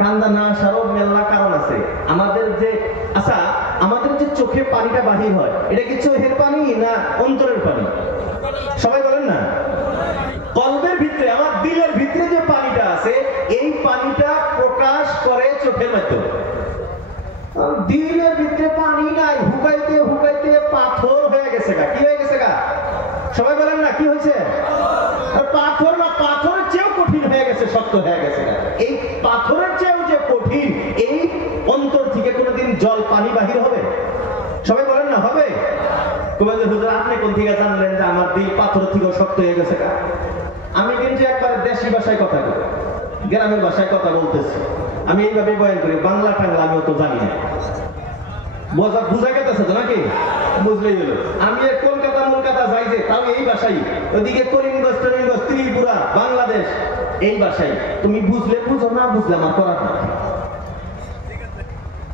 কান্দা না আসারও মেলা কারণ আছে। আমাদের যে আচ্ছা আমাদের যে চোখে পানিটা বাহির হয়, এটা কি চোখের পানি না অন্তরের পানি? সবাই বলেন না। কলবের ভিতরে, আমার দিলের ভিতরে যে পানিটা আছে, এই পানিটা প্রকাশ করে চোখের মাধ্যমে। দিলের ভিতরে পানি নাই, হুকাইতে হুকাইতে পাথর হয়ে গেছে গা। কি হয়ে গেছে গা? সবাই বলেন না, কি হয়েছে? পাথর না, পাথরের চেয়েও কঠিন হয়ে গেছে, শক্ত হয়ে গেছে গা। এই পাথরের চেয়েও যে কঠিন, এই অন্তর থেকে কোনোদিন জল পানি বাহির হবে? সবাই বলেন না, হবে? হুজুর আপনি কোন থেকে জানলেন যে আমার দিল পাথর থেকেও শক্ত হয়ে গেছে গা? আমি কিন্তু একবারে দেশি ভাষায় কথা বলি, গ্রামের ভাষায় কথা বলতেছি। আমি এইভাবে বয়ান করি, বাংলা টাংলা আমি অত জানি না। বুঝা গেছে তো নাকি? বুঝলেই হলো। আমি কলকাতা যাই যে, তাও এই ভাষাই। ওদিকে করিমগঞ্জ টরিমগঞ্জ ত্রিপুরা বাংলাদেশ, এই ভাষাই। তুমি বুঝলে বুঝো, না বুঝলে আমার করার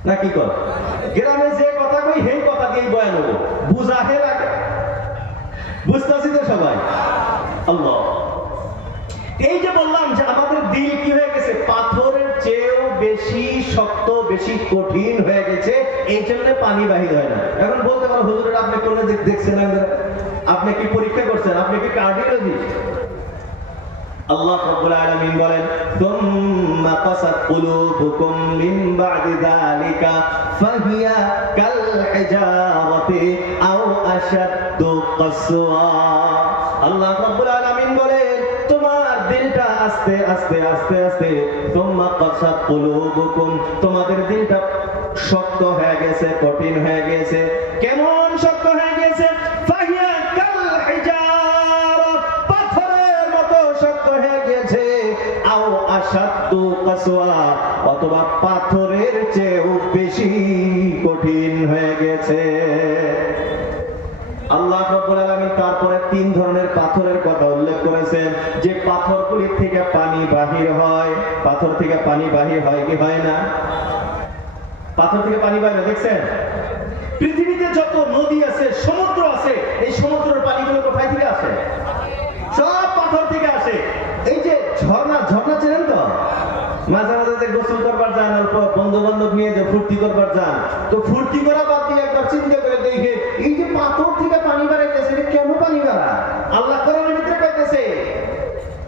না কি কর। গ্রামে যে কথা কই সেই কথা দিয়েই বয়ান হবো, বুঝাহে লাগে। বুঝতেছি তো সবাই? আল্লাহ। এই যে বললাম যে আমাদের দিল কি হয়ে গেছে, পাথরের চেয়েও বেশি শক্ত, বেশি কঠিন হয়ে গেছে, এই জন্য পানি বাহির হয় না। এখন বলতে পারো হুজুর আপনি কোন দিক দেখছেন, আপনি কি পরীক্ষা করছেন, আপনি কি কার্ডিওলজিস্ট? আল্লাহ রাব্বুল আলামিন বলেন, সুম্মা কাসাত কুলুবুকুম মিন বা'দি যালিকা ফাহিয়া কাল হিজারাতি আও আশাদ্দু কাসওয়া। আল্লাহ রাব্বুল আলামিন বলেন, তোমার দিলটা আস্তে আস্তে আস্তে আস্তে, সুম্মা কাসাত কুলুবুকুম, তোমাদের দিলটা শক্ত হয়ে গেছে, কঠিন হয়ে গেছে। কেমন শক্ত হয়ে গেছে? ফাহিয়া কাল হিজারা, পাথরের মতো শক্ত হয়ে গেছে। আও আশাদ্দু কাসওয়া, অথবা পাথরের চেয়েও বেশি কঠিন হয়ে গেছে। আল্লাহ রাব্বুল আলামিন তারপরে তিন ধরনের পাথরের কথা উল্লেখ করেছেন, যে পাথরগুলি থেকে পানি বাহির হয়। পাথর থেকে পানি বাহির হয় কি হয় না? পাথর থেকে পানি বাহির, দেখছেন? পৃথিবীতে যত নদী আছে, সমুদ্র আছে, এই সমুদ্রের পানিগুলো কোথায় থেকে আসে? সব পাথর থেকে আসে। এই যে ঝর্ণা, ঝর্ণা চেনেন তো? মাঝে মাঝে গোসল করবার যান, অল্প বন্ধু বান্ধব নিয়ে যে ফুর্তি করবার যান, তো ফুর্তি করা বাদ দিয়ে একবার চিন্তা করে দেখে, এই যে পাথর থেকে পানি বাড়াইতেছে, এটা কেন পানি বাড়া? আল্লাহ কোরআনের ভিতরে কইতেছে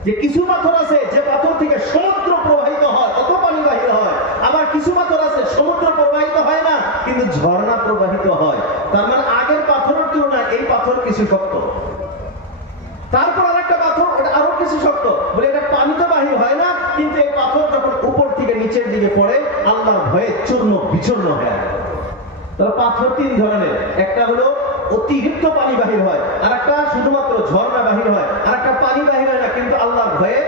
যে কিছু পাথর আছে যে পাথর থেকে সমুদ্র প্রবাহিত হয়, তত পানি বাহির হয়। আবার কিছু পাথর আছে সমুদ্র প্রবাহিত হয় না, কিন্তু ঝর্ণা প্রবাহিত হয়। তার মানে আগের পাথরের তুলনায় এই পাথর কিছু শক্ত। তারপর আরেকটা পাথর, এটা আরো কিছু শক্ত, বলে এটা পানি তো বাহির হয় না, কিন্তু এই পাথর যখন উপর থেকে নিচের দিকে পড়ে, আল্লাহর ভয়ে চূর্ণ বিচূর্ণ হয়ে যায়। তাহলে পাথর তিন ধরনের, একটা হলো অতিরিক্ত পানি বাহির হয়, আর একটা শুধুমাত্র ঝর্ণা বাহির হয়, আর একটা পানি বাহির হয় না, কিন্তু আল্লাহর ভয়ে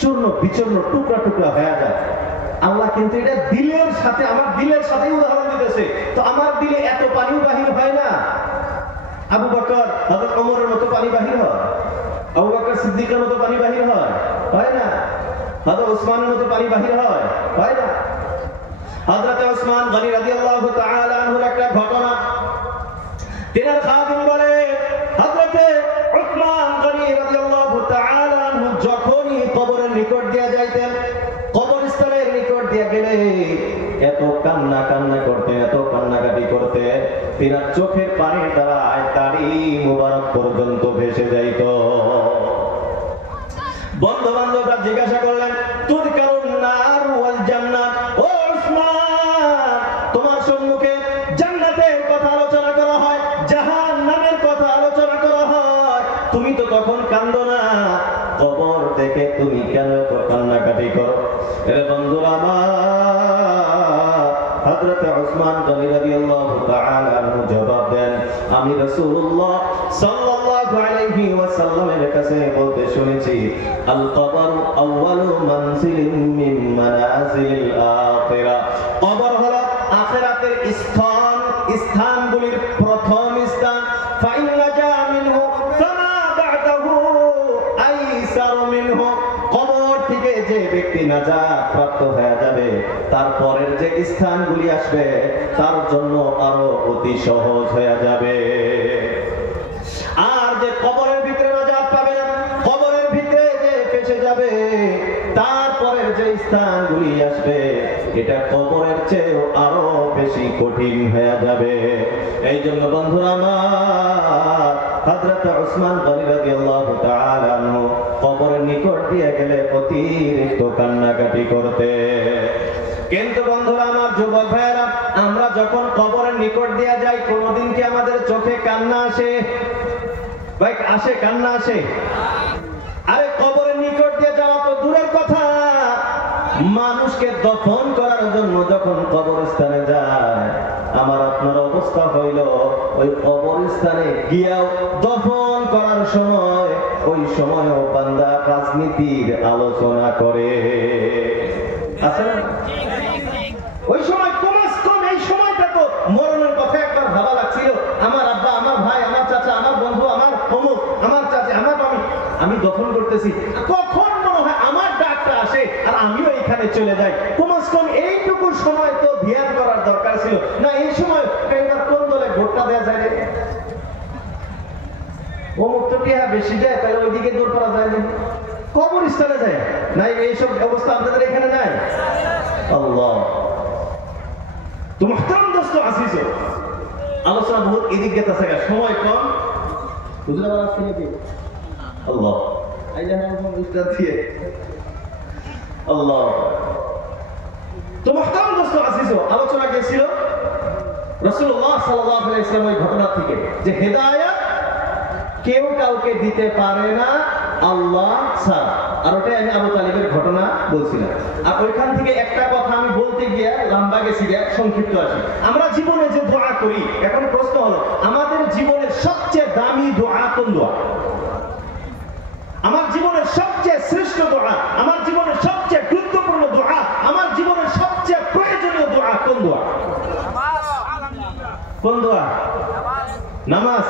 চূর্ণ বিচূর্ণ টুকরা টুকরা হয়ে যায়। আল্লাহ কিন্তু এটা দিলের সাথে, আমার দিলের সাথে উদাহরণ দিতেছে। তো আমার দিলে এত পানি বাহির হয় না। আবু বকর, হযরত ওমরের মতো পানি বাহির হয়? আবু বকর সিদ্দিকের মতো পানি বাহির হয়? হয় না। হযরত ওসমানের মতো পানি বাহির হয়? হয় না। হযরত ওসমান গনি রাদিয়াল্লাহু তাআলা আনহুর একটা ঘটনা, তিনার খাদিম বলে, হযরত ওসমান গনি রাদিয়াল্লাহু তাআলা আনহু যখনই কবরের নিকট দিয়ে যাইতেন, কবরস্থানের নিকট দিয়ে গেলে এত কান্না কান্না করতে, এত কান্নাকাটি করতে, তিনার চোখের পানি দ্বারা দাড়ি মুবারক পর্যন্ত ভেসে যাইত। বন্ধু বান্ধবরা জিজ্ঞাসা করলেন, তুযকারুন নার ওয়াল জান্নাত, ও ওসমান, তোমার সম্মুখে জান্নাতের কথা আলোচনা করা হয়, জাহান্নামের কথা আলোচনা করা হয়, তুমি তো তখন কান্দো না, কবর দেখে তুমি কেন এত কান্নাকাটি করো? এরে বন্ধুরা আমার, হযরত ওসমান গনি রাদিয়াল্লাহু তাআলা আনহু জবাব দেন, আমি রাসূলুল্লাহ সাল্লাল্লাহু আলাইহি ওয়াসাল্লামের কাছে বলতে শুনেছি, আল কবর আউয়ালু মানজিলিন মিন মানাজিলিল আখিরাহ, কবর হলো আখিরাতের স্থান, স্থানগুলির প্রথম স্থান। ফাইন্না জা মিনহু ফামা বা'দাহু আইসার মিনহু, কবর থেকে যে ব্যক্তি নাজাত প্রাপ্ত হয়ে যাবে, তারপরের যে স্থানগুলি আসবে তার জন্য আরো অতি সহজ হয়ে যাবে। আর যে কবরের ভিতরে নাজাত পাবে না, কবরের ভিতরে যে ফেঁসে যাবে, তারপরের যে স্থানগুলি আসবে, এটা কবরের চেয়েও আরো বেশি কঠিন হয়ে যাবে। এই জন্য বন্ধুরা আমার, হযরত উসমান গনি রাদিয়াল্লাহু তাআলা আনহু কবরের নিকট দিয়ে গেলে অতিরিক্ত কান্নাকাটি করতে। কিন্তু বন্ধুরা আমার, যুবক ভাইয়েরা, আমরা যখন কবরের নিকট দিয়ে যাই, কোনদিন কি আমাদের চোখে কান্না আসে? ভাই আসে, কান্না আসে? আরে কবরের নিকট দিয়ে যাওয়া তো দূরের কথা, মানুষকে দফন করার জন্য যখন কবরস্থানে যায়, আমার আপনার অবস্থা হইল ওই কবরস্থানে গিয়াও দফন করার সময়, ওই সময়ও বান্দা রাজনীতির আলোচনা করে। আসলে ওই সময় কমাস কম এই সময়টা তো মরণের কথা একবার ভাবা লাগছিল। আমার আব্বা, আমার ভাই, আমার চাচা, আমার বন্ধু, আমার অমুক, আমার চাচা, আমার আমি দফন করতেছি, কখন মনে হয় আমার ডাকটা আসে আর আমিও এখানে চলে যাই। কমাস কম এইটুকু সময় তো ধ্যান করার দরকার ছিল না? এই সময় কোন দলে ভোটটা দেওয়া যায় রে? অমুক তো টিহা বেশি দেয়, তাহলে ওইদিকে দৌড় করা যায় না, কবরস্থানে যায় না। এইসব ব্যবস্থা আপনাদের এখানে নাই। আল্লাহ তো মুহতারাম দোস্ত আসিস, আলোচনা বহুত এদিক গেছে, সময় কম। বুঝতে পারছি নাকি? আল্লাহ আল্লাহ তো মুহতারাম দোস্ত আসিস, আলোচনা গেছিল রাসূলুল্লাহ সাল্লাল্লাহু আলাইহি ওয়াসাল্লামের ঘটনা থেকে, যে হেদায়েত কেউ কাউকে দিতে পারে না আল্লাহ ছাড়া। আর ওটাই আমি আবু তালিবের ঘটনা বলছিলাম। আর ওইখান থেকে একটা কথা আমি বলতে গিয়ে লম্বা গেছি, সংক্ষিপ্ত আসি। আমরা জীবনে যে দোয়া করি, এখন প্রশ্ন হলো আমাদের জীবনের সবচেয়ে দামি দোয়া কোন দোয়া? আমার জীবনের সবচেয়ে শ্রেষ্ঠ দোয়া, আমার জীবনের সবচেয়ে গুরুত্বপূর্ণ দোয়া, আমার জীবনের সবচেয়ে প্রয়োজনীয় দোয়া কোন দোয়া? কোন দোয়া? নামাজ।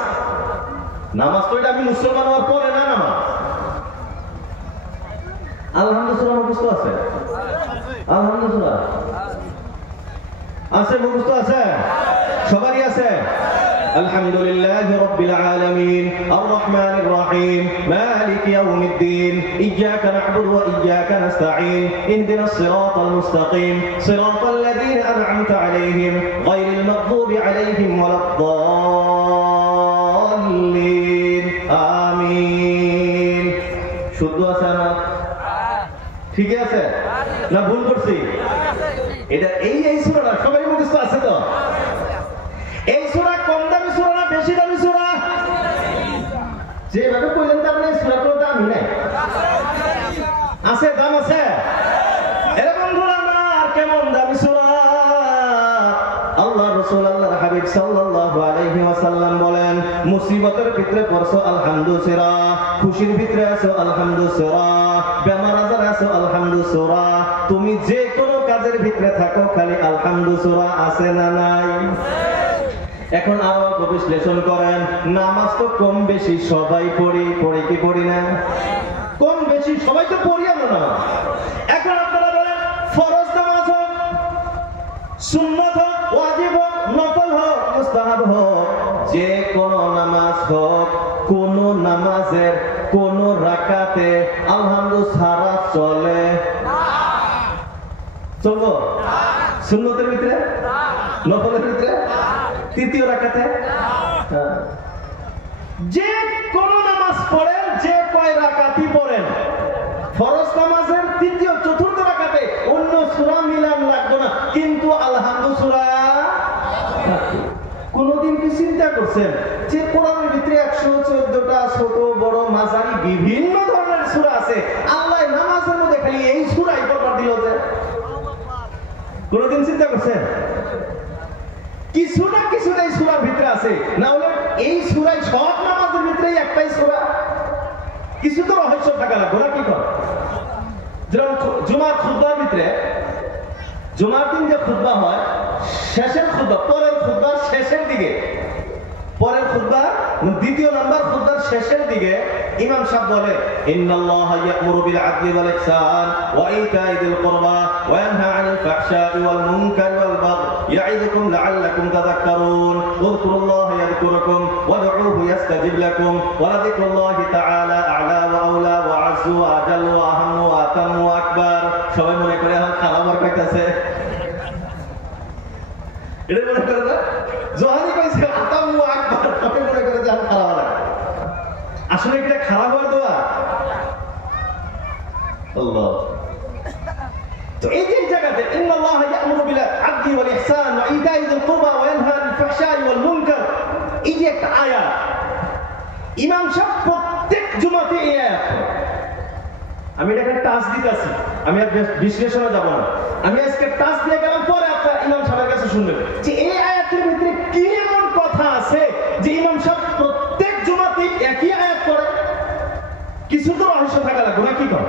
নামাজ তো এটা আমি মুসলমান হওয়ার পরে না নামাজ। আলহামদুলিল্লাহ মুখস্থ আছে? আলহামদুলিল্লাহ আছে, মুখস্থ আছে? সবারই আছে? আলহামদুলিল্লাহি রাব্বিল আলামিন আর রহমানির রহিম মালিকি ইয়াউমিদ্দিন ইয়্যাকা না'বুদু ওয়া ইয়্যাকা নাস্তাঈন ইহদিনাস সিরাতাল মুস্তাকিম সিরাতাল লাযীনা আন'আমতা আলাইহিম গায়রিল মাগদুবি আলাইহিম ওয়ালাদ-দাল্লিন। আমিন। শুদ্ধ আছে না? ঠিক আছে না ভুল করছি? এটা এই সূরাটা সবাই মুখস্থ আছে তো? এই সূরা কম দামি সূরা না বেশি দামি সূরা? যেভাবে কইলেন তার মানে সূরাটার দাম নাই, আছে, দাম আছে। এরে বন্ধুরা আমার, কেমন দামি সূরা! আল্লাহ রাসূল, আল্লাহর হাবিব সাল্লাল্লাহু আলাইহি ওয়াসাল্লাম বলেন, মুসিবতের ভিতরে পড়ছো আলহামদুলিল্লাহ, খুশির ভিতরে আছো আলহামদুলিল্লাহ, বেমার আজার আছো আলহামদুলিল্লাহ, তুমি যে কোনো কাজের ভিতরে থাকো খালি আলহামদুলিল্লাহ আছে না নাই? এখন আরো বিশ্লেষণ করেন, নামাজ তো কম বেশি সবাই পড়ি, পড়ি কি পড়ি না? কম বেশি সবাই তো পড়ি আমরা নামাজ। এখন আপনারা বলেন, ফরজ নামাজ হোক, সুন্নাত হোক, ওয়াজিব হোক, নফল হোক, মুস্তাহাব হোক, যে কোন নামাজ হোক, কোন নামাজের কোন রাকাতে আলহামদুলিল্লাহ ছাড়া চলে? চলবো? সুন্নতের ভিতরে, নফলের ভিতরে, তৃতীয় রাকাতে, যে কোন নামাজ পড়েন, যে কয় রাকাতই পড়েন, ফরজ নামাজের তৃতীয় চতুর্থ রাকাতে অন্য সূরা মিলান লাগবে না, কিন্তু আলহামদুলিল্লাহ। কোনদিন কি চিন্তা করছেন যে কোরআনের ভিতরে 114টা ছোট বড় মাঝারি বিভিন্ন ধরনের সূরা আছে, আল্লাহ নামাজের মধ্যে খালি এই সূরাই পড়বার দিল যে? কোনদিন চিন্তা করছেন? কিছু না কিছু এই সূরার ভিতরে আছে, না হলে এই সূরাই সব নামাজের ভিতরেই একটাই সূরা, কিছু তো রহস্য থাকা লাগবে না? কি কর, যেমন জুমার খুতবার ভিতরে, জুমার দিন যে খুতবা হয়, শেষের খুতবা, পরের খুতবার শেষের দিকে, পরের খুতবা দ্বিতীয় নাম্বার খুতবার শেষের দিকে ইমাম সাহেব বলে, ইন্নাল্লাহা ইয়া'মুরু বিল আদলি ওয়াল ইহসান ওয়া ইতা'i যিল কুরবা ওয়া ইয়ানহা 'আনিল ফাহশা'i ওয়াল মুনকারি ওয়াল বাগই ইয়া'iযুকুম লা'আল্লাকুম তাযাক্কারুন উযকুরুল্লাহা ইয়াযকুরুকুম ওয়াদউহু ইয়াস্তাজিব লাকুম ওয়া লাযিকরুল্লাহি তাআলা আ'লা ওয়া আওলা ওয়া আ'যু ওয়া আজাল্লু ওয়া আহাম্মু ওয়া আতাম্মু ওয়া আকবার। সবাই মনে করে পাইতেছে, এটা মনে করে না জহানি কইছে আতামু আকবার, তবে মনে করে যে খারাপ লাগে। আসলে এটা খারাপ হওয়ার দোয়া আল্লাহ। তো এই যে জায়গাতে ইন্নাল্লাহ ইয়া'মুরু বিল আদলি ওয়াল ইহসান ওয়া ইতা'i যিল কুরবা ওয়া ইয়ানহা আনিল ফাহশাই ওয়াল মুনকার, এই যে একটা আয়াত ইমাম সাহেব প্রত্যেক জুমাতে এই আয়াত, আমি এটাকে টাচ দিতেছি, আমি আর বিশ্লেষণে যাব না, আমি আজকে টাচ দিয়ে গেলাম, পরে আপনার ইমাম সাহেবের কাছে শুনবেন যে এই আয়াতের ভিতরে কি এমন কথা আছে যে ইমাম সাহেব প্রত্যেক জুমাতে একই আয়াত পড়ে। কিছু তো রহস্য থাকা লাগবে না, কি করে?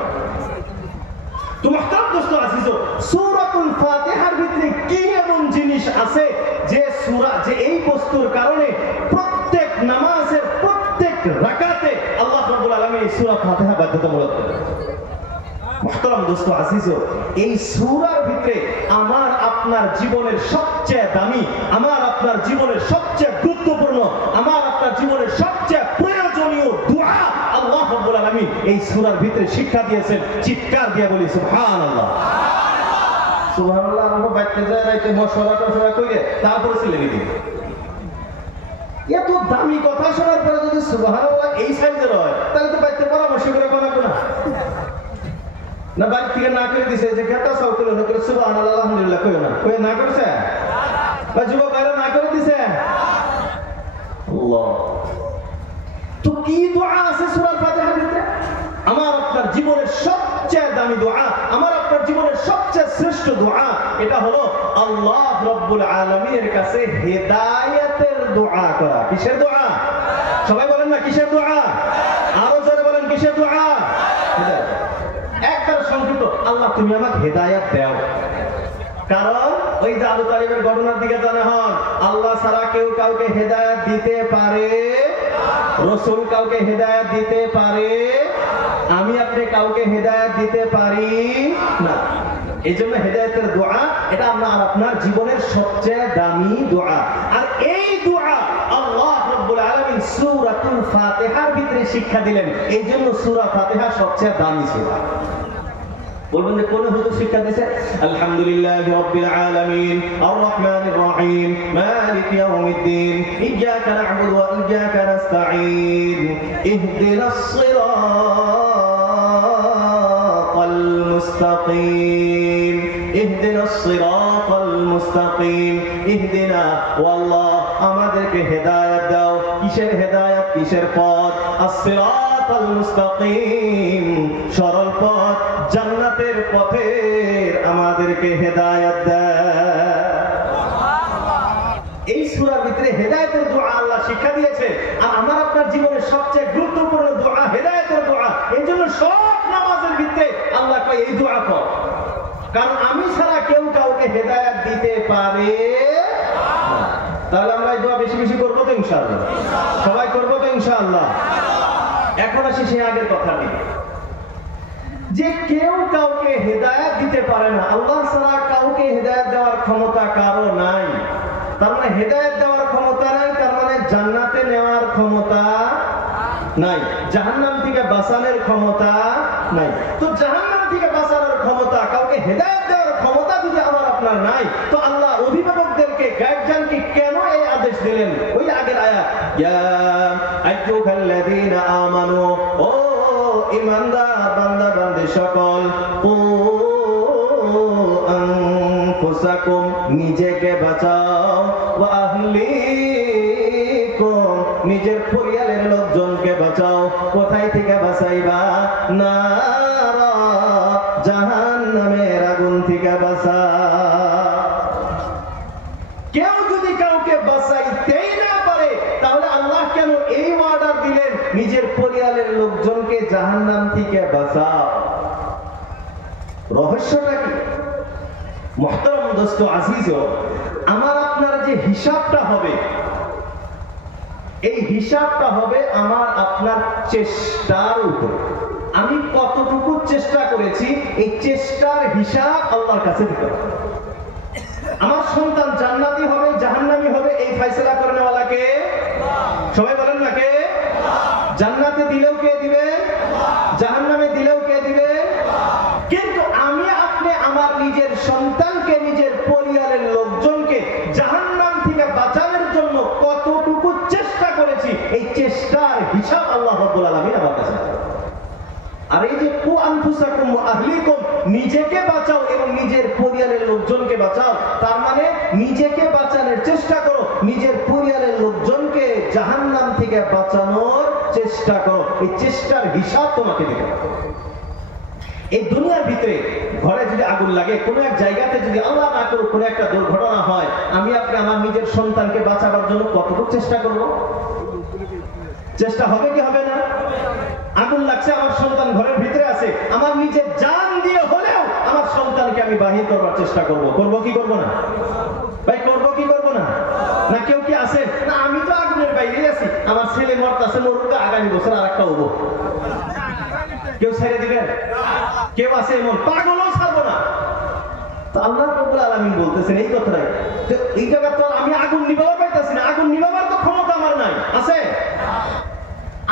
তো মুহতারাম দোস্ত আজিজ, সূরাতুল ফাতিহার ভিতরে কি এমন জিনিস আছে যে সূরা, যে এই বস্তুর কারণে প্রত্যেক নামাজের প্রত্যেক রাকাতে আল্লাহ রাব্বুল আলামিন এই সূরা ফাতিহা বাধ্যতামূলক করেন। মুহতারাম দোস্ত আজিজ, এই সূরার ভিতরে আমার আপনার জীবনের সবচেয়ে দামি, আমার আপনার জীবনের সবচেয়ে গুরুত্বপূর্ণ, আমার আপনার জীবনের সবচেয়ে প্রয়োজনীয় দুআ আল্লাহ রাব্বুল আলামিন এই সূরার ভিতরে শিক্ষা দিয়েছেন। চিৎকার দিয়ে বলি সুবহানাল্লাহ। সুবহানাল্লাহ। আমরা বাইতে যায় রাইতে মশলা কইরে তারপরে সিলেনি দিই। এত দামি কথা শোনার পরে যদি সুবহানাল্লাহ এই সাইজের হয়, তাহলে তো বাইতে পরামর্শ করে বানাবো না। না বাড়ি থেকে না করে দিছে যে খেতা সাউকুল করে সুবহানাল্লাহ আলহামদুলিল্লাহ কইও না, কই না করেছে বা যুবক ভাইরা না করে দিছে আল্লাহ। তো কি দোয়া আছে সূরা ফাতিহার ভিতরে? আমার আপনার জীবনের সবচেয়ে দামি দোয়া, আমার আপনার জীবনের সবচেয়ে শ্রেষ্ঠ দোয়া, এটা হলো আল্লাহ রাব্বুল আলামিনের কাছে হেদায়েতের দোয়া করা। কিসের দোয়া? সবাই বলেন না কিসের দোয়া? আরো জোরে বলেন কিসের দোয়া? হেদায়েত। একবার সংক্ষিপ্ত, আল্লাহ তুমি আমাকে হেদায়েত দাও। কারণ ওই যে আবু তালিবের ঘটনার দিকে জানা হন, আল্লাহ ছাড়া কেউ কাউকে হেদায়েত দিতে পারে, রাসূল কাউকে হেদায়েত দিতে পারে, আমি আপনি কাউকে হেদায়েত দিতে পারি না। এই জন্য হেদায়েতের দোয়া এটা আমার আপনার জীবনের সবচেয়ে দামি দোয়া। আর এই দোয়া আল্লাহ রাব্বুল আলামিন সূরাতুল ফাতিহার ভিতরে শিক্ষা দিলেন। এই জন্য সূরা ফাতিহা সবচেয়ে দামি সূরা। বলবেন যে কোন হুজুর শিক্ষা দিয়েছে? আলহামদুলিল্লাহি রাব্বিল আলামিন আর রহমানির রহিম মালিক ইয়াউমিদ্দিন ইয়্যাকা না'বুদু ওয়া ইয়্যাকা নাস্তাঈন ইহদিনাস সিরাতাল মুস্তাকিম ইহদিনাস সিরাতাল মুস্তাকিম ইহদিনা, ও আল্লাহ আমাদেরকে হেদায়েত দাও। কিসের হেদায়েত? কিসের পথ? আস-সিরাতাল মুস্তাকিম, সরল পথ, জান্নাতের পথের আমাদেরকে হেদায়েত দাও। এই সূরার ভিতরে হেদায়েতের দোয়া আল্লাহ শিক্ষা দিয়েছে। আর আমার আপনার জীবনের সবচেয়ে গুরুত্বপূর্ণ দোয়া হেদায়েতের দোয়া। এই জন্য সব নামাজের ভিতরে আল্লাহ কয় এই দোয়া কর, কারণ আমি ছাড়া কেউ কাউকে হেদায়েত দিতে পারে না। তাহলে আমরা এই দোয়া বেশি বেশি করবো তো ইনশাআল্লাহ? সবাই করবো তো ইনশাআল্লাহ? এখন আসি সেই আগের কথা নিয়ে, যে কেউ কাউকে হেদায়েত দিতে পারে না, আল্লাহ ছাড়া কাউকে হেদায়েত দেওয়ার ক্ষমতা কারো নাই। তার মানে হেদায়েত দেওয়ার ক্ষমতা নাই, তার মানে জান্নাতে নেওয়ার ক্ষমতা নাই, জাহান্নাম থেকে বাঁচানোর ক্ষমতা নাই। তো জাহান্নাম থেকে বাঁচানোর ক্ষমতা, কাউকে হেদায়েত দেওয়ার ক্ষমতা যদি আমার আপনার নাই, তো আল্লাহ অভিভাবকদেরকে, গার্জিয়ানকে কেন এই আদেশ দিলেন? ওই আগের আয়াত, ইয়া আইয়ুহাল্লাযীনা আমানু, ও ঈমানদার বান্দা বান্দী সকল, কু আনফুসাকুম, নিজেকে বাঁচাও, ওয়া আহলিকুম, নিজের পরিবারের লোকজনকে বাঁচাও। কোথায় থেকে বাঁচাইবা? নারা, জাহান্নামের আগুন থেকে বাঁচাও। কেউ যদি কাউকে বাঁচাইতেই না পারে, তাহলে আল্লাহ কেন এই অর্ডার দিলেন নিজের পরিবারের লোকজনকে জাহান্নাম থেকে বাঁচাও? রহস্যটা কি? মুহতারাম দোস্ত আজিজ, আমার আপনার যে হিসাবটা হবে, এই হিসাবটা হবে আমার আপনার চেষ্টার উপর। আমি কতটুকু চেষ্টা করেছি, এই চেষ্টার হিসাব আল্লাহর কাছে দিতে হবে। আমার সন্তান জান্নাতি হবে জাহান্নামী হবে, এই ফয়সালা করে নেওয়ালা কে? সবাই বলেন না কে? জান্নাতে দিলেও কে দিবে, জাহান্নামে দিলেও কে দিবে। কিন্তু আমি আপনি আমার নিজের সন্তানকে, নিজের পরিবারের লোকজনকে জাহান্নাম থেকে বাঁচানোর জন্য কতটুকু চেষ্টা করেছি, এই চেষ্টার হিসাব আল্লাহ রাব্বুল আলামিন আমার কাছে। আর এই যে কু আনফুসাকুম ওয়া আহলিকুম, নিজেকে বাঁচাও এবং নিজের পরিবারের লোকজনকে বাঁচাও, তার মানে নিজেকে বাঁচানোর চেষ্টা করো, নিজের পরিবারের লোকজনকে জাহান্নাম থেকে বাঁচানোর চেষ্টা করো। এই চেষ্টার হিসাব তোমাকে দিতে হবে। এই দুনিয়ার ভিতরে ঘরে যদি আগুন লাগে, কোন এক জায়গাতে যদি আল্লাহ না করুক কোন একটা দুর্ঘটনা হয়, আমি আপনি আমার নিজের সন্তানকে বাঁচাবার জন্য কতটুকু চেষ্টা করব? চেষ্টা হবে কি হবে না? আগুন লাগছে, আমার সন্তান ঘরের ভিতরে আছে, আমার নিজের জান দিয়ে হলেও আমার সন্তানকে আমি বাহির করবার চেষ্টা করব। করব কি করব না ভাই? করব কি করব না? না কেউ কি আছে না আমি তো আগুনের বাইরে আছি, আমার ছেলে মরতাছে, মরুক, আগামী বছর আরেকটা হবো, কেউ ছেড়ে দিবেন? কেউ আছে এমন? পাগলও ছাড়বো না। তো আল্লাহ রাব্বুল আলামিন বলতেছেন এই কথাটাই, তো এই জায়গা তো আমি আগুন নিভাবার পাইতাছি না, আগুন নিভাবার তো ক্ষমতা আমার নাই। আছে?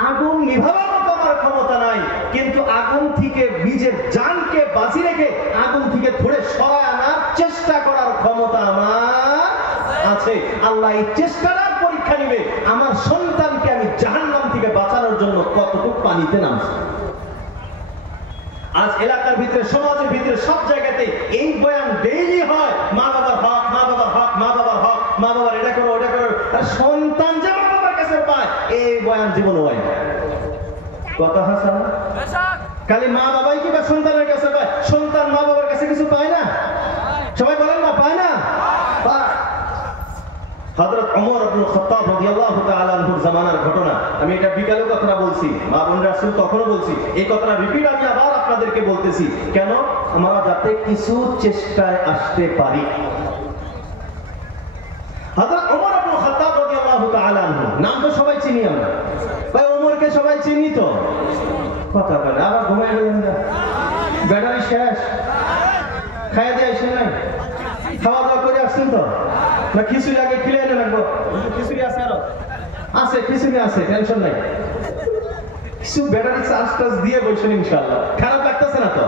আগুন নিভাবার মতো আমার ক্ষমতা নাই, কিন্তু আগুন থেকে নিজের জানকে বাঁচিয়ে রেখে আগুন থেকে ধরে সরায় আনার চেষ্টা করার ক্ষমতা আমার আছে। আল্লাহ এই চেষ্টার পরীক্ষা নিবে, আমার সন্তানকে আমি জাহান্নাম থেকে বাঁচানোর জন্য কতটুকু পানিতে নামছি। আজ এলাকার ভিতরে, সমাজের ভিতরে, সব জায়গাতে এই বয়ান ডেইলি হয়, মা বাবার হক, মা বাবার হক, মা বাবার হক, মা বাবার এটা করো ওটা করো। আর সন্তান যে মা বাবার কাছে পায়, এই বয়ান জীবনে হয় না। কথা হাসান, খালি মা বাবাই কি বা সন্তানের কাছে পায়? সন্তান মা বাবার কাছে কিছু পায় না? সবাই বলেন না, পায় না? হযরত ওমর ইবনে খাত্তাব রাদিয়াল্লাহু তাআলা আনহুর জামানার ঘটনা। আমি এটা বিকালে কথাটা বলছি, মা বোন রাসূল তখনও বলছি, এই কথাটা রিপিট আমি আবার আপনাদেরকে বলতেছি, কেন? আমরা যাতে কিছু চেষ্টায় আসতে পারি। হযরত ওমর ইবনে খাত্তাব রাদিয়াল্লাহু তাআলা আনহু, নাম তো সবাই চিনি আমরা ভাই, ওমরকে সবাই চিনি তো। কথা বলে আবার ঘুমাই গেলেন না? ব্যাটারি শেষ, খাইয়া দিয়ে আসেন নাই? খাওয়া দাওয়া করে আসছেন তো? না খিচুড়ি আগে খেলে এনে রাখবো? খিচুড়ি আছে, আরো আছে, খিচুড়ি আছে, টেনশন নাই। কিছু ব্যাটারি চার্জ টার্জ দিয়ে বলছেন ইনশাআল্লাহ। খারাপ লাগতেছে না তো?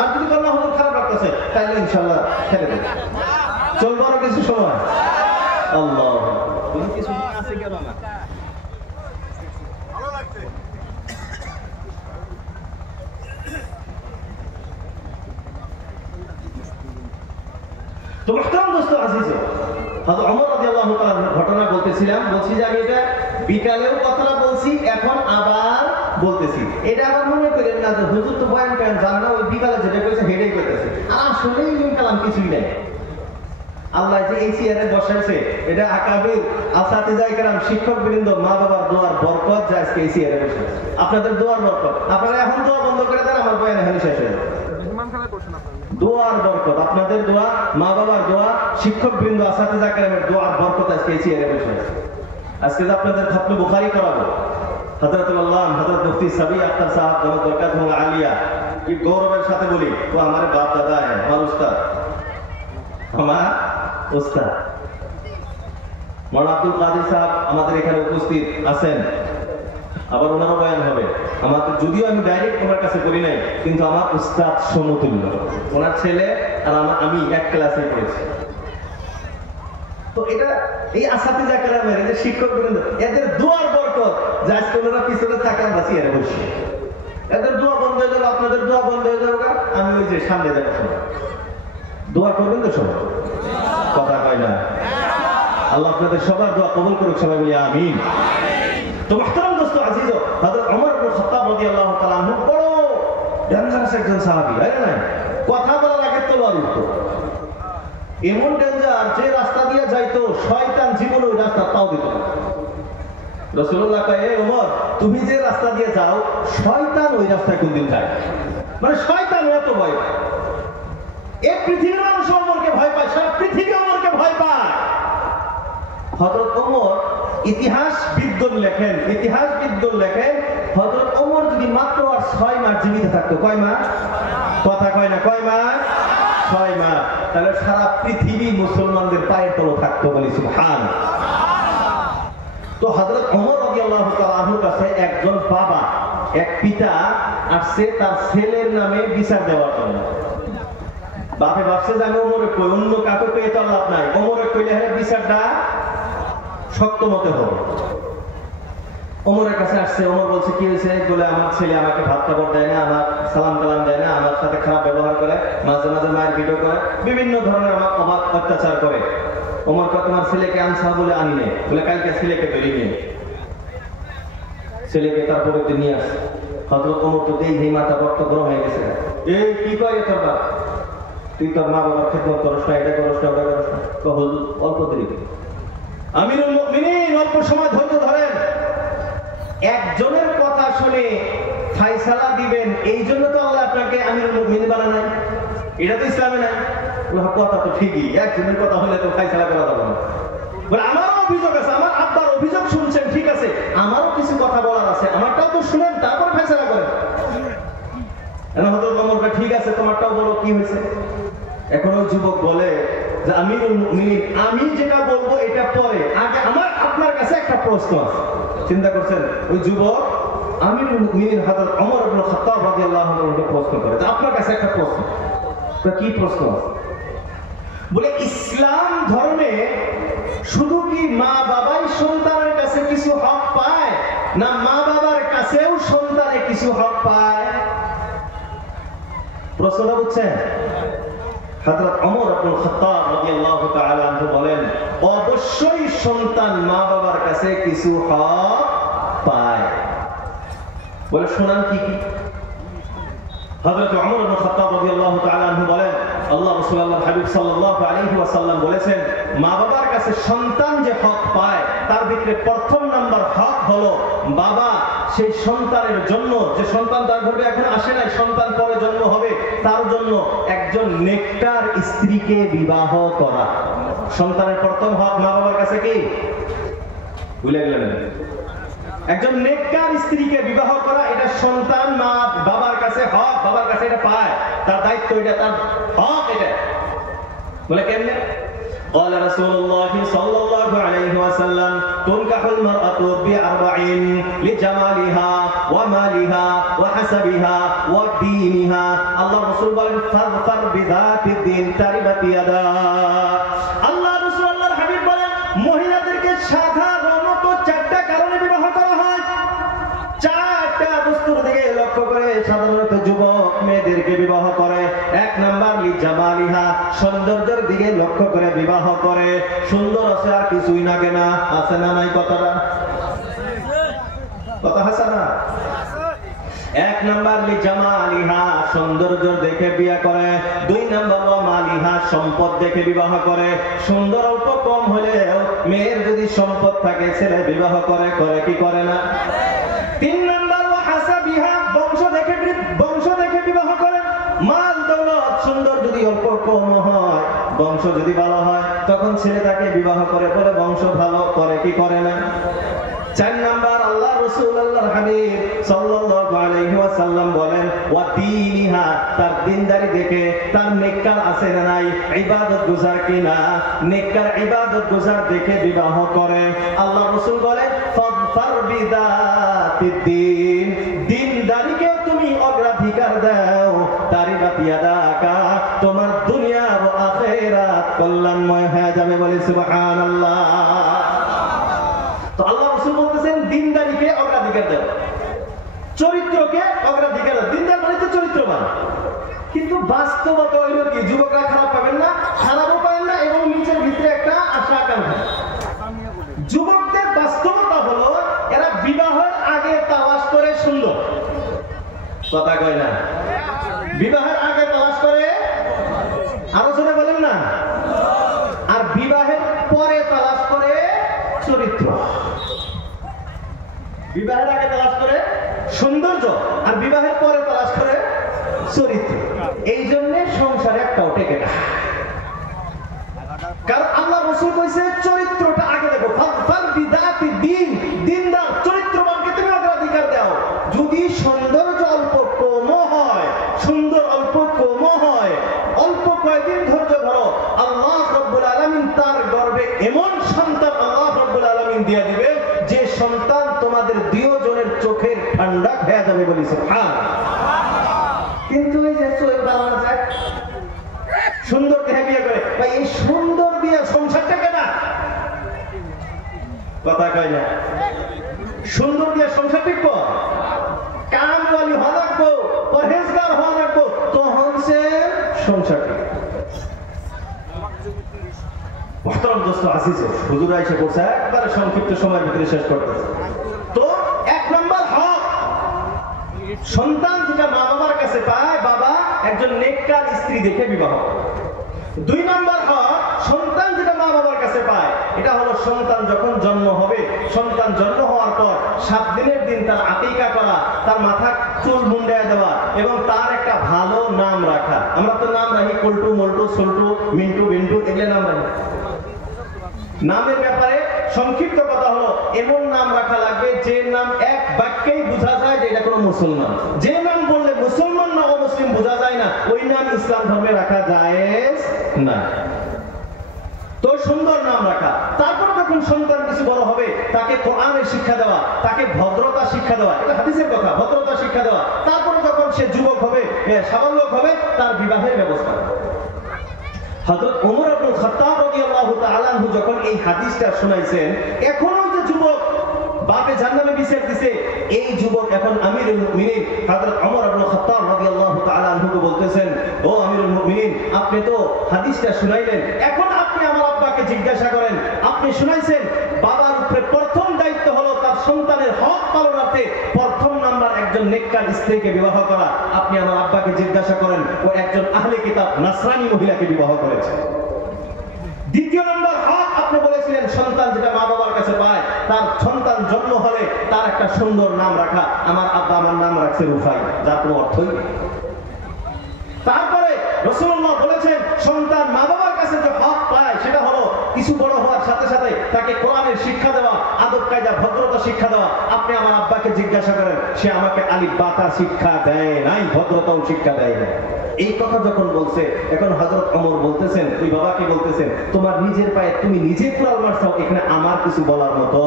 আর যদি বললাম হলো খারাপ লাগতেছে, তাইলে ইনশাআল্লাহ ছেড়ে দেব, চলবো আরো কিছু সময়। আল্লাহ, তুমি কিছু আছে কেন না? ভালো লাগছে। তো মুহতারাম দোস্ত আজিজ, হযরত ওমর রাদিয়াল্লাহু তাআলার ঘটনা বলতেছিলাম, বলছি যে আমি এটা বিকালেও কথাটা বলছি, এখন আবার বলতেছি। এটা আবার মনে করেন না যে হুজুর তো বয়ান কেন জানে না, ওই বিকালে যেটা কইছে হেডেই কইতেছে। আসলে ইলম কালাম কিছুই নাই। আল্লাহ যে এই চেয়ারে বসাইছে, এটা আকাবির আসাতিজায়ে কেরাম, শিক্ষকবৃন্দ, মা বাবার দোয়ার বরকত যে আজকে এই চেয়ারে বসে। আপনাদের দোয়ার বরকত। আপনারা এখন দোয়া বন্ধ করে দেন, আমার বয়ান এখানে শেষ হয়ে যাবে। দোয়ার বরকত, আপনাদের দোয়া, মা বাবার দোয়া, শিক্ষকবৃন্দ, আসাতিজায়ে কেরামের দোয়ার বরকত আজকে এই চেয়ারে বসে আছে। আজকে যে আপনাদের খতম বুখারী করাবো, হযরতুল আল্লামা হযরত মুফতি সাবি আখতার সাহেব দামাত বরকাতুহু আলিয়া, কি গৌরবের সাথে বলি, ও আমার বাপ দাদা হ্যাঁ, আমার উস্তাদ, আমার উস্তাদ মাওলানা আব্দুল কাদের সাহেব আমাদের এখানে উপস্থিত আছেন। আবার ওনারও বয়ান হবে। আমাদের যদিও আমি ডাইরেক্ট ওনার কাছে করি নাই, কিন্তু আমার উস্তাদ সমতুল্য। ওনার ছেলে আর আমি এক ক্লাসে পড়েছি। তো এটা এই আসাতিজায়ে কেরামের, এই যে শিক্ষকবৃন্দ, এদের দোয়ার বরকত যে আজকে ওনারা পিছনে থাকে, আমরা চেয়ারে বসি। এদের দোয়া বন্ধ হয়ে যাবে, আপনাদের দোয়া বন্ধ হয়ে যাবে, আমি ওই যে সামনে যাবো। দোয়া করবেন তো সবাই? কথা কয় না? আল্লাহ আপনাদের সবার দোয়া কবুল করুক, সবাই বলি আমিন। তো মুহতারাম দোস্ত আজিজ, হযরত ওমর ইবনে খাত্তাব রাদিয়াল্লাহু তাআলা আনহু বড় ডেঞ্জারাস একজন সাহাবী, তাই না? কথা বলার আগে তলোয়ার উঠতো। এমন ডেঞ্জার, যে রাস্তা দিয়ে যাইতো শয়তান জীবনে ওই রাস্তা পাও দিত না। রাসূলুল্লাহ কয়, এ ওমর, তুমি যে রাস্তা দিয়ে যাও, শয়তান ওই রাস্তায় কোনদিন যায়? মানে শয়তান এত ভয় পায়। এক পৃথিবীর মানুষ ওমরকে ভয় পায়, সারা পৃথিবী ওমরকে ভয় পায়। হযরত ওমর ইতিহাসবিদগণ লেখেন, হযরত ওমর যদি মাত্র আর 6 মাস জীবিত থাকতো, কয় মাস? কথা কয় না, কয় মাস? 6 মাস। তাহলে সারা পৃথিবী মুসলমানদের পায়ের তলে থাকতো, বলি সুবহানাল্লাহ। তো হযরত ওমর রাদিয়াল্লাহু তাআলা আনহুর কাছে একজন বাবা, এক পিতা আসছে তার ছেলের নামে বিচার দেওয়ার জন্য। বাপে ভাবছে যে আমি ওমরে কই, অন্য কাকে পেয়ে তো লাভ নাই, ওমরে কইলে হলে বিচারটা শক্ত মতে হবে। ওমরের কাছে আসছে, ওমর বলছে কি হয়েছে, বলে আমার ছেলে আমাকে ভাত খাবার দেয় না, আমার সালাম কালাম দেয় না, আমার সাথে খারাপ ব্যবহার করে, মাঝে মাঝে মায়ের ভিডিও করে, বিভিন্ন ধরনের আমার অবাধ অত্যাচার করে। ওমর কয় তোমার ছেলেকে আনছা, বলে আনি নেই, বলে কালকে ছেলেকে বেরিয়ে নিয়ে ছেলেকে তারপরে নিয়ে আসছে। হযরত ওমর তো দেখেই মাথা বক্ত গরম হয়ে গেছে, এই কি করে তোর বাপ, তুই তোর মা বাবার খেদমত করস না, এটা করস না, ওটা করস না। হুজুর অল্প দেরি, আমিরুল মুমিনিন অল্প সময় ধৈর্য ধরেন, একজনের কথা শুনে ফায়সালা দিবেন, এই জন্য তো আল্লাহ আপনাকে আমিরুল মুমিনিন বানায় নাই, এটা তো ইসলামে নাই। কথা তো ঠিকই, একজনের কথা হলে তো ফায়সালা করা যাবে না। বলে আমারও অভিযোগ আছে, আমার আব্বার অভিযোগ শুনছেন, ঠিক আছে, আমারও কিছু কথা বলার আছে, আমারটাও তো শুনেন, তারপর ফায়সালা করেন। হযরত ওমর বলে ঠিক আছে, তোমারটাও বলো কি হয়েছে। এখন ওই যুবক বলে যে আমিরুল মুমিনিন, আমি যেটা বলবো এটা পরে, আগে আমার আপনার কাছে একটা প্রশ্ন আছে। চিন্তা করছেন, ওই যুবক আমিরুল মুমিনিন হযরত ওমর ইবনে খাত্তাব রাদিয়াল্লাহু আনহু প্রশ্ন করে, আপনার কাছে একটা প্রশ্ন। তো কি প্রশ্ন আছে? বলে ইসলাম ধর্মে শুধু কি মা বাবাই সন্তানের কাছে কিছু হক পায়, না মা বাবার কাছেও সন্তানে কিছু হক পায়? প্রশ্নটা বুঝছেন? হযরত ওমর ইবনে খাত্তাব রাদিয়াল্লাহু তাআলা আনহু বলেন, অবশ্যই সন্তান মা বাবার কাছে কিছু হক পায়। বলে শুনান কি কি? হযরত ওমর ইবনে খাত্তাব রাদিয়াল্লাহু তাআলা আনহু বলেন, আল্লাহ রাসূল আল্লাহর হাবিব সাল্লাল্লাহু আলাইহি ওয়াসাল্লাম বলেছেন, মা বাবার কাছে সন্তান যে হক পায় তার ভিতরে প্রথম নাম্বার হক হলো বাবা সেই সন্তানের জন্য, যে সন্তান তার গর্ভে এখন আসে নাই, সন্তান পরে জন্ম হবে, তার জন্য একজন নেককার স্ত্রীকে বিবাহ করা। সন্তানের প্রথম হক মা বাবার কাছে কি? ভুলে গেলেন? একজন নেককার স্ত্রীকে বিবাহ করা, এটা সন্তান মা বাবার কাছে হক, বাবার কাছে এটা পায়, তার দায়িত্ব, এটা তার হক। এটা বলে কেমনে? قال رسول الله صلى الله عليه وسلم تنكح المرأة بأربع لجمالها ومالها وحسبها ودينها الله رسول বলেন ফাযফার বিযাতি দ্বীন তারিবাত ইয়াদা। আল্লাহ রাসূল আল্লাহর হাবিব বলেন, মহিলাদেরকে সাধারণত চারটা কারণে বিবাহ করা হয়। চারটা বস্তুর দিকে লক্ষ্য করে সাধারণত যুবক মেয়েদেরকে বিবাহ করে। এক নাম্বার লিজামালিহা, সৌন্দর্যের দিকে লক্ষ্য করে বিবাহ করে। সুন্দর আছে আর কিছুই লাগে না, আছে না নাই কথাটা? কথা আছে না? এক নাম্বার লিজামালিহা, সৌন্দর্য দেখে বিয়ে করে। দুই নাম্বার মালিহা, সম্পদ দেখে বিবাহ করে। সুন্দর অল্প কম হলেও মেয়ের যদি সম্পদ থাকে ছেলে বিবাহ করে, করে কি করে না? তিন নাম্বার হাসাবিহা, বংশ দেখে বিবাহ করে। মাল দৌলত সুন্দর যদি অল্প কম হয়, বংশ যদি ভালো হয়, তখন ছেলে তাকে বিবাহ করে, বলে বংশ ভালো, করে কি করে না? চার নাম্বার আল্লাহ রাসূল আল্লাহর হাবিব সাল্লাল্লাহু আলাইহি ওয়াসাল্লাম বলেন, ওয়া দীনিহা, তার দিনদারি দেখে, তার নেককার আছে না নাই, ইবাদত গুজার কিনা, নেককার ইবাদত গুজার দেখে বিবাহ করে। আল্লাহ রাসূল বলেন, ফাযফার বিযাতিদ দ্বীন, দিনদারিকে তুমি অগ্রাধিকার দাও, তারিবাত ইয়াদাকা, তোমার দুনিয়া ও আখিরাত কল্যাণময় হয়ে যাবে। বলে সুবহানাল্লাহ। তো আল্লাহ রাসূল বলতেছেন দিনদারিকে অগ্রাধিকার দাও, চরিত্রকে অগ্রাধিকার দাও। দিনদার মানে তো চরিত্রবান, কিন্তু বাস্তবতা হইল কি, যুবকরা খারাপ পাবেন না, খারাপও পাবেন না, এবং নিচের ভিতরে একটা আশা আকাঙ্ক্ষা। যুবকদের বাস্তবতা হলো এরা বিবাহের আগে তালাশ করে সুন্দর, কথা কয় না? বিবাহের আগে তালাশ করে, আরো জোরে বলেন না? আর বিবাহের পরে তালাশ করে চরিত্র। বিবাহের আগে তালাশ করে সৌন্দর্য, আর বিবাহের পরে তালাশ করে চরিত্র। এই জন্য সংসারে একটাও টেকে না, কারণ আল্লাহ রাসূল কইছে চরিত্রটা আগে দেখো। ফাযফার বিযাতিদ দ্বীন, দিনদার চরিত্রবানকে তুমি অগ্রাধিকার দাও। যদি সৌন্দর্য অল্প কম হয়, সুন্দর অল্প কম হয়, অল্প কয়েকদিন ধৈর্য ধরো, আল্লাহ রাব্বুল আলামিন তার গর্ভে এমন সন্তান আল্লাহ রাব্বুল আলামিন দিয়ে দিবে, যে সন্তান তোমাদের দুইজনের চোখের ঠান্ডা হয়ে যাবে। বলি সুবহানাল্লাহ। কিন্তু এই যে চোখ বাড়ানো যায়, সুন্দর দেহে বিয়ে করে। ভাই এই সুন্দর দিয়ে সংসারটা কেনা কথা কয় না, সুন্দর দিয়ে সংসার টিকবো, কামওয়ালি হওয়া লাগবো, পরহেজগার হওয়া লাগবো, তখন সে সংসার টিকবে। মোহতারাম দোস্ত আসিছে, হুজুর আইসা বলছে একবারে সংক্ষিপ্ত সময়ের ভিতরে শেষ করতেছে। তো এক নম্বর হক সন্তান যেটা মা বাবার কাছে পায়, বাবা একজন নেককার স্ত্রী দেখে বিবাহ। দুই নম্বর হক সন্তান যেটা মা বাবার কাছে পায়, এটা হলো সন্তান যখন জন্ম হবে, সন্তান জন্ম হওয়ার পর 7 দিনের দিন তার আকিকা করা, তার মাথা চুল মুন্ডায় দেওয়া এবং তার একটা ভালো নাম রাখা। আমরা তো নাম রাখি পল্টু, মল্টু, সল্টু, মিন্টু, বিন্টু, এগুলো নাম রাখি। নামের ব্যাপারে সংক্ষিপ্ত কথা হলো এমন নাম রাখা লাগবে যে নাম এক বাক্যেই বোঝা যায় যে এটা কোনো মুসলমান। যে নাম বললে মুসলমান না অমুসলিম বোঝা যায় না, ওই নাম ইসলাম ধর্মে রাখা জায়েজ না। তো সুন্দর নাম রাখা। তারপর যখন সন্তান কিছু বড় হবে, তাকে কোরআনের শিক্ষা দেওয়া, তাকে ভদ্রতা শিক্ষা দেওয়া, এটা হাদিসের কথা, ভদ্রতা শিক্ষা দেওয়া। তারপর যখন সে যুবক হবে, সাবালক হবে, তার বিবাহের ব্যবস্থা। হযরত ওমর ইবনে খাত্তাব রাদিয়াল্লাহু তাআলা আনহু যখন এই হাদিসটা শোনাইছেন, এখন ওই যে যুবক বাপে জাহান্নামে বিচার দিছে, এই যুবক এখন আমিরুল মুমিনিন হযরত ওমর ইবনে খাত্তাব রাদিয়াল্লাহু তাআলা আনহুকে বলতেছেন, ও আমিরুল মুমিনিন, আপনি তো হাদিসটা শুনাইলেন, এখন আপনি আমার আব্বাকে জিজ্ঞাসা করেন, আপনি শুনাইছেন বাবার উপরে প্রথম দায়িত্ব হলো তার সন্তানের হক পালনার্থে প্রথম নাম্বার একজন নেককার স্ত্রীকে বিবাহ করা। আপনি আমার আব্বাকে জিজ্ঞাসা করেন, ও একজন আহলে কিতাব নাসরানী মহিলাকে বিবাহ করেছে। দ্বিতীয় নম্বর হক আপনি বলেছিলেন সন্তান যেটা মা বাবার কাছে পায়, তার সন্তান জন্ম হলে তার একটা সুন্দর নাম রাখা। আমার আব্বা আমার নাম রাখছে রুফাই, যার কোনো অর্থই নেই। তারপরে রাসূলুল্লাহ বলেছেন সন্তান মা বাবার কাছে যে হক পায় সেটা হলো কিছু বড় হওয়ার সাথে সাথে তাকে কোরআনের শিক্ষা দেওয়া, আদব কায়দা, ভদ্রতা শিক্ষা দেওয়া। আপনি আমার আব্বাকে জিজ্ঞাসা করেন, সে আমাকে আলিফ বাতা শিক্ষা দেয় নাই, ভদ্রতাও শিক্ষা দেয় না। এই কথা যখন বলছে, এখন হযরত ওমর বলতেছেন, তুই বাবাকে বলতেছেন, তোমার নিজের পায়ে তুমি নিজে কুড়াল মারছো, এখানে আমার কিছু বলার মতো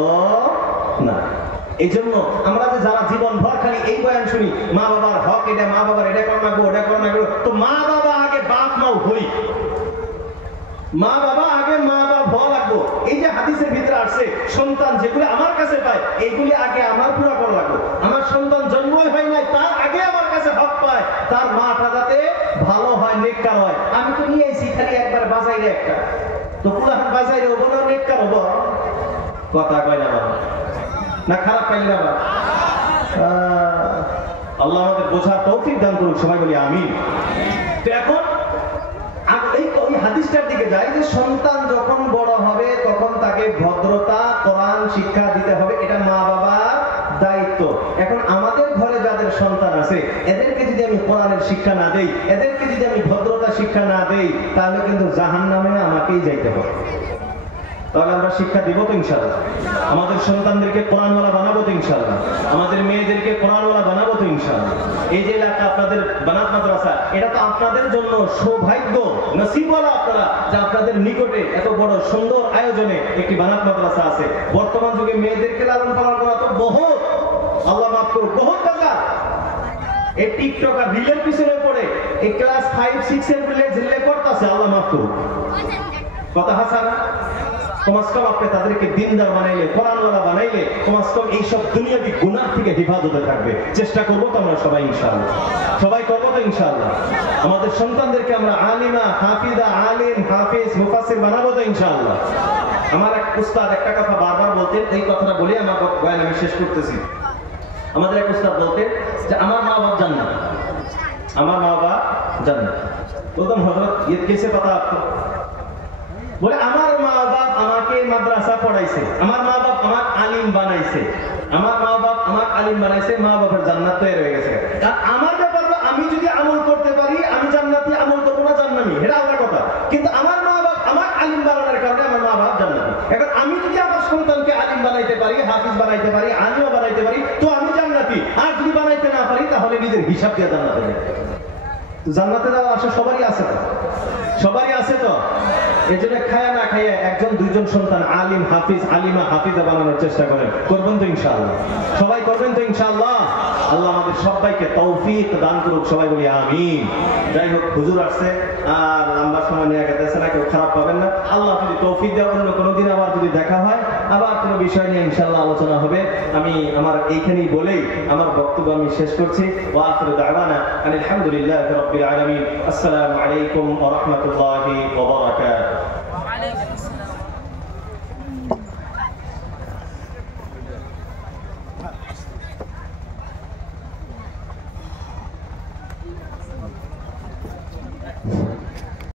না। এই জন্য আমরা যে যারা জীবন ভর খালি এই বয়ান শুনি, মা বাবার হক এটা, মা বাবার এটা কর না গো, ওটা কর না গো, তো মা বাবা আগে বাপ মাও হই, মা বাবা আগে মা বাবা হওয়া লাগবো। এই যে হাদিসের ভিতরে আসছে সন্তান যেগুলো আমার কাছে পায়, এইগুলি আগে আমার পুরা করা লাগবো। আমার সন্তান জন্মই হয় নাই, তার আগে আমার কাছে হক পায়, তার মাটা যাতে ভালো হয়, নেককার হয়। আমি তো নিয়ে আইছি খালি একবার বাজাইরে একটা, তো পুরান বাজাইরে হবো না নেককার হবো? কথা কয় না বাবা, না খারাপ পাইলে না বাবা? আল্লাহ আমাদের বোঝার তৌফিক দান করুক, সবাই বলি আমিন। তো এখন এই হাদিসটার দিকে যাই যে সন্তান যখন বড় হবে তখন তাকে ভদ্রতা, কোরআন শিক্ষা দিতে হবে, এটা মা বাবার দায়িত্ব। এখন আমাদের ঘরে যাদের সন্তান আছে, এদেরকে যদি আমি কোরআনের শিক্ষা না দেই, এদেরকে যদি আমি ভদ্রতা শিক্ষা না দেই, তাহলে কিন্তু জাহান্নামে আমাকেই যাইতে হবে। তাহলে আমরা শিক্ষা দিব তো ইনশাআল্লাহ? আমাদের সন্তানদেরকে কোরআনওয়ালা বানাবো তো ইনশাআল্লাহ? আমাদের মেয়েদেরকে কোরআনওয়ালা বানাবো তো ইনশাআল্লাহ? এই যে এলাকা আপনাদের বানাত মাদ্রাসা, এটা তো আপনাদের জন্য সৌভাগ্য, নসিবওয়ালা আপনারা যে আপনাদের নিকটে এত বড় সুন্দর আয়োজনে একটি বানাত মাদ্রাসা আছে। বর্তমান যুগে মেয়েদেরকে লালন পালন করা তো বহুত, আল্লাহ মাফ করুক, বহুত টাকা। এই টিকটক আর রিলের পিছনে পড়ে এই ক্লাস 5-6 এর রিলে ঝিলে করতেছে, আল্লাহ মাফ করুক। কথা হাসান, কমাসকম আপনি তাদেরকে দিনদার বানাইলে, কোরআনওয়ালা বানাইলে, কমাসকম এইসব দুনিয়াবি গুনাহ থেকে হেফাজতে থাকবে। চেষ্টা করবো তো আমরা সবাই ইনশাআল্লাহ? সবাই করবো তো ইনশাআল্লাহ? আমাদের সন্তানদেরকে আমরা আলিমা, হাফিজা, আলিম, হাফিজ, মুফাসসির বানাবো তো ইনশাআল্লাহ? আমার এক উস্তাদ একটা কথা বারবার বলতেন, এই কথাটা বলে আমার বয়ান আমি শেষ করতেছি। আমাদের এক উস্তাদ বলতেন যে আমার মা বাপ জান্নাত, আমার মা বাবা জান্নাত। বলতাম হযরত ये कैसे पता आपको? বলে আমার মা বাপ আমাকে মাদ্রাসা পড়াইছে, আমার মা বাপ আমার আলিম বানাইছে, আমার মা বাপ আমার আলিম বানাইছে, মা বাবার জান্নাত তৈরি হয়ে গেছে। আমার ব্যাপার আমি যদি আমল করতে পারি আমি জান্নাতি, আমল করবো না জান্নাতি, এটা আলাদা কথা। কিন্তু আমার মা বাপ আমার আলিম বানানোর কারণে আমার মা বাপ জান্নাতি। এখন আমি যদি আমার সন্তানকে আলিম বানাইতে পারি, হাফিজ বানাইতে পারি, আলিমা বানাইতে পারি, তো আমি জান্নাতি। আর যদি বানাইতে না পারি তাহলে নিজের হিসাব দিয়ে জান্নাতে যাই। জান্নাতে যাওয়ার আশা সবারই আছে তো? সবারই আছে তো? এই জন্য খায়া না খাইয়া একজন দুইজন সন্তান আলিম, হাফিজ, আলিমা, হাফিজা বানানোর চেষ্টা করেন। করবেন তো ইনশাআল্লাহ? সবাই করবেন তো ইনশাআল্লাহ? আল্লাহ আমাদের সবাইকে তৌফিক দান করুক, সবাই বলি আমিন। যাই হোক, হুজুর আসছে আর লম্বা সময় আল্লাহ যদি তৌফিক দেয় অন্য কোনো দিন আবার যদি দেখা হয়, আবার কোনো বিষয় নিয়ে ইনশাআল্লাহ আলোচনা হবে। আমি আমার এইখানেই বলেই আমার বক্তব্য আমি শেষ করছি। ওয়া আখিরু দাওয়ানা আলহামদুলিল্লাহি রাব্বিল আলামিন। আসসালামু আলাইকুম ওয়া রাহমাতুল্লাহি ওয়া বারাকাতুহু।